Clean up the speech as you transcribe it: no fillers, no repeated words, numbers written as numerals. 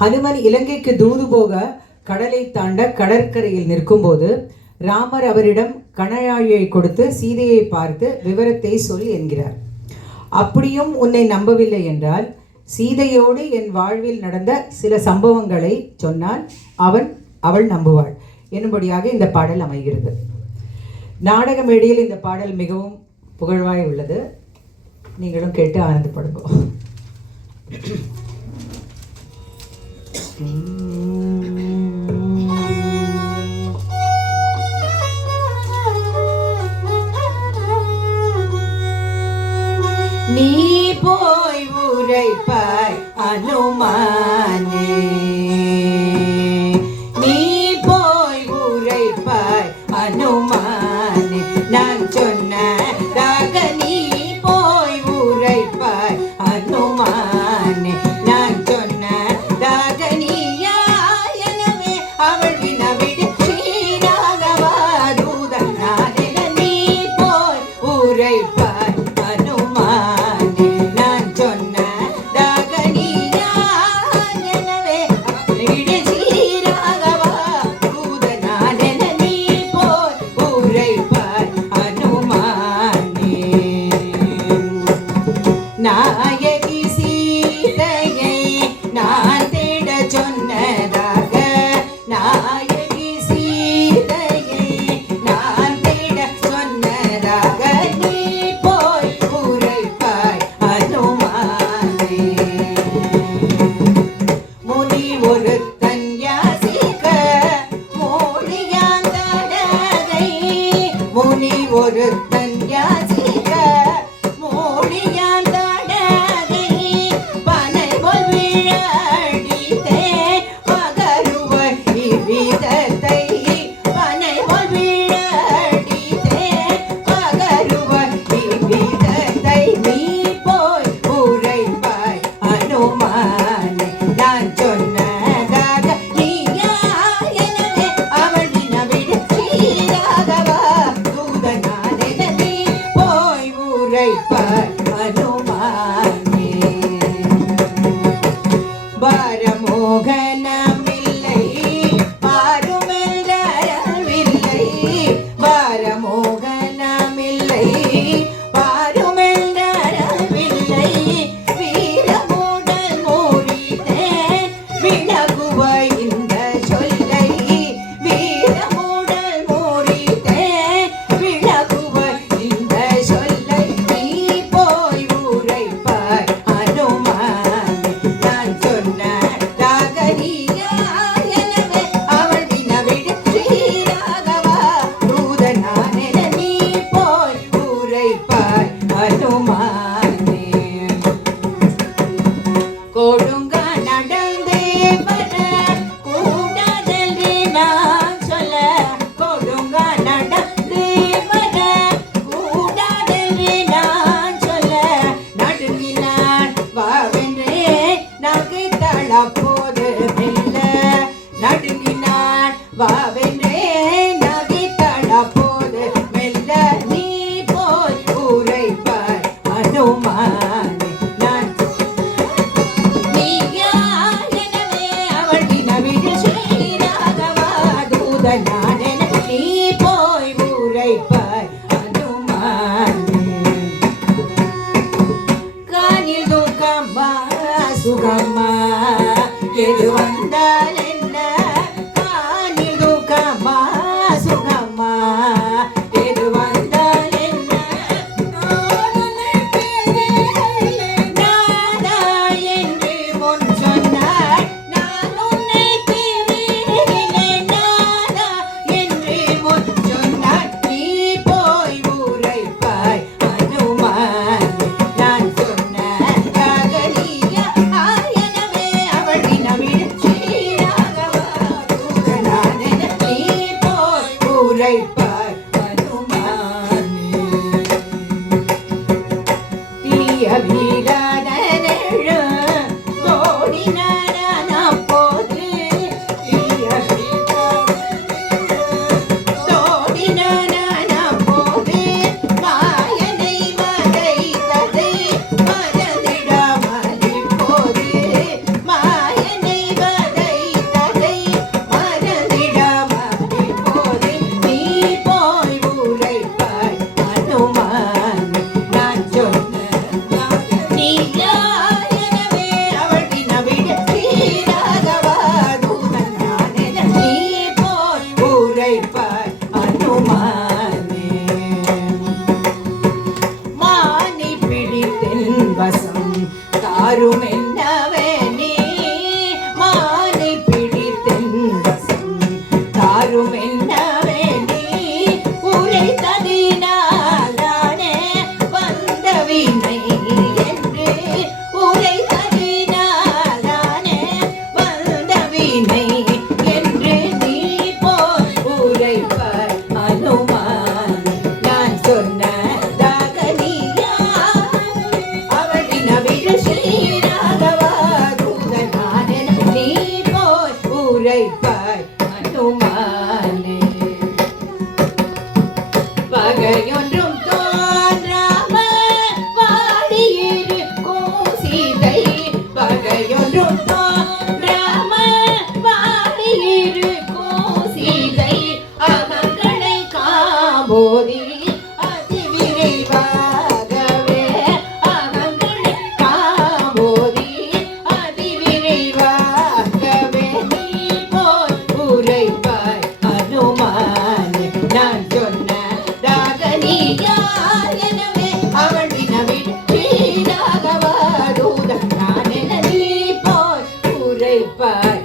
ஹனுமன் இலங்கைக்கு தூது போக கடலை தாண்ட கடற்கரையில் நிற்கும்போது ராமர் அவரிடம் கணையாழியை கொடுத்து சீதையை பார்த்து விவரத்தை சொல் என்கிறார். அப்படியும் உன்னை நம்பவில்லை என்றால் சீதையோடு என் வாழ்வில் நடந்த சில சம்பவங்களை சொன்னால் அவள் நம்புவாள் என்னும்படியாக இந்த பாடல் அமைகிறது. நாடக மேடையில் இந்த பாடல் மிகவும் புகழ்வாய் உள்ளது. நீங்களும் கேட்டு ஆனந்தப்படுங்க. நீ போய் உரைப்பாய் அனுமானே, நீ போய் உரைப்பாய் அனுமானே, நான் சொன்னதாக நீ போய் உரைப்பாய் அனுமானே, நான் சொன்னதாக நீயா எனவே அவள் வினவிடு ஸ்ரீராகவா தூதனானே, நீ போய் உரைப்பாய் நாயகி சீதையை நான் தேட சொன்னதாக, நாயகி சீதையை நான் தேட சொன்னதாக நீ போய் உரைப்பாய் அனுமானே. முனி ஒருத்தன் யாசிக்க மோடியான் தடகை, முனி ஒருத்தன் யாசிக்க மோடியான் அனுமானே. பாரமோகனமில்லை பாருமென்றவில்லை, பாரமோகனமில்லை பாருமென்றவில்லை, வீரமுடன் மூடித்தேன் வினகுவ இந்த சொல்லை, வீரமுடன் மூடித்தேன் வினகுவ இந்த சொல்லை, நீ போய் உரைப்பாய் அனுமானே, நான் சொன்னதாக நீயா எனவே அவள் வினவிடு ஸ்ரீராகவா தூதனானே, நீ போய் உரைப்பாய் அனுமானே. கொடுங்க நடந்தே வர கூடாதென்று நான் சொல்ல, கொடுங்க நடந்தே வர கூடாதென்று நான் சொல்ல, நடுங்கினான் வாவென்றே நகைத்தாள் அப்போது மெல்ல, நடுங்கினான் வாவென்றே நகைத்தாள் அப்போது மெல்ல, நீ போய் உரைப்பாய் அனுமானே, நான் நீயா எனவே அவள் வினவிடு ஸ்ரீராகவா தூதனானே, நீ போய் உரைப்பாய் அனுமானே. காணில் துக்கமா சுகமா எது வந்தால் என்ன, காணில் துக்கமா சுகமா எது வந்தால் என்ன, நாதா என்று முன் சொன்னாய் நான் உன்னை பிரிகிறேன், நாதா என்று முன் சொன்னாய், நீ போய் உரைப்பாய் அனுமானே, நான் சொன்னதாக நீயா எனவே அவள் வினவிடு ஸ்ரீராகவா நீ போய் உரைப்பாய் அனுமானே. பகையொன்றும் தோன்றாம வாடியிருக்கும் சீதை, பகையொன்றும் தோன்றாம வாடியிருக்கும் சீதை, அகங்களை காம்போதி அதிவிரைவாகவே, அகங்களை காம்போதி அதிவிரைவாகவே, நீ போய் உரைப்பாய் அனுமானே. நான் சொன்னதாக நீ யார் எனவே அவள் வினவின் நான் என நீ போய் உரைப்பாய்